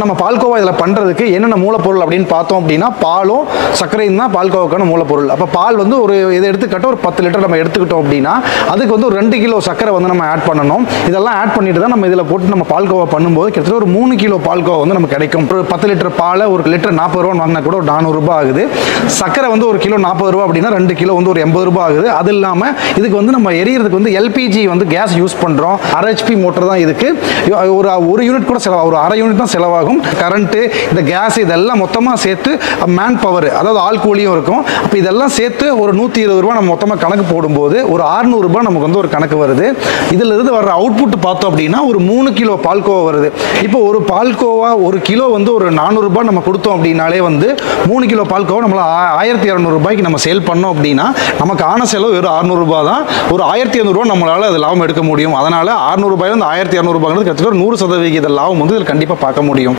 நம்ம பால்கோவா இதில் பண்ணுறதுக்கு என்னென்ன மூலப்பொருள் அப்படின்னு பார்த்தோம் அப்படின்னா பாலும் சர்க்கரையும் தான் பால்கோவாக்கான மூலப்பொருள். அப்போ பால் வந்து ஒரு இதை எடுத்துக்கிட்ட ஒரு 10 லிட்டர் நம்ம எடுத்துக்கிட்டோம் அப்படின்னா அதுக்கு வந்து ஒரு 2 கிலோ சர்க்கரை வந்து நம்ம ஆட் பண்ணணும். இதெல்லாம் ஆட் பண்ணிட்டு தான் நம்ம இதில் போட்டு நம்ம பால்கோவா பண்ணும்போது கிட்டத்தட்ட ஒரு 3 கிலோ பால்கோவா வந்து நமக்கு கிடைக்கும். ஒரு 10 லிட்டர் பாலை ஒரு லிட்டர் 40 ரூபான்னு வாங்கினா கூட ஒரு 400 ரூபாய் ஆகுது. சர்க்கரை வந்து ஒரு கிலோ 40 ரூபா அப்படின்னா 2 கிலோ வந்து ஒரு 80 ரூபாய் ஆகுது. அது இல்லாமல் இதுக்கு வந்து நம்ம எரியறதுக்கு வந்து எல்பிஜி வந்து கேஸ் யூஸ் பண்ணுறோம். 1/2 HP மோட்டர் தான் இதுக்கு. ஒரு யூனிட் கூட செலவாகும், ஒரு 1/2 யூனிட் தான் செலவாகும். கரண்ட்டு, இந்த கேஸ் இதெல்லாம் மொத்தமாக சேர்த்து மேன் பவர், அதாவது ஆள் கூலியும் இருக்கும். அப்போ இதெல்லாம் சேர்த்து ஒரு 120 ரூபா நம்ம மொத்தமாக கணக்கு போடும்போது ஒரு 600 ரூபாய் நமக்கு வந்து ஒரு கணக்கு வருது. இதில் இருந்து வர்ற அவுட்புட் பார்த்தோம் அப்படின்னா ஒரு 3 கிலோ பால்கோவா வருது. இப்போ ஒரு பால்கோவா ஒரு கிலோ வந்து ஒரு 400 ரூபாய் நம்ம கொடுத்தோம் அப்படின்னாலே வந்து 3 கிலோ பால்கோவா நம்மள 1200 ரூபாய்க்கு நம்ம சேல் பண்ணோம் அப்படின்னா நமக்கு ஆன செலவு வெறும் 600 ரூபாய் தான். ஒரு 1200 ரூபாய் நம்மளால அது லாபம் எடுக்க முடியும். அதனால 600 ரூபாயிலிருந்து 1200 ரூபாய்ங்கிறது கிட்டத்தட்ட 100% லாபம் வந்து இதில் கண்டிப்பாக பார்க்க முடியும்.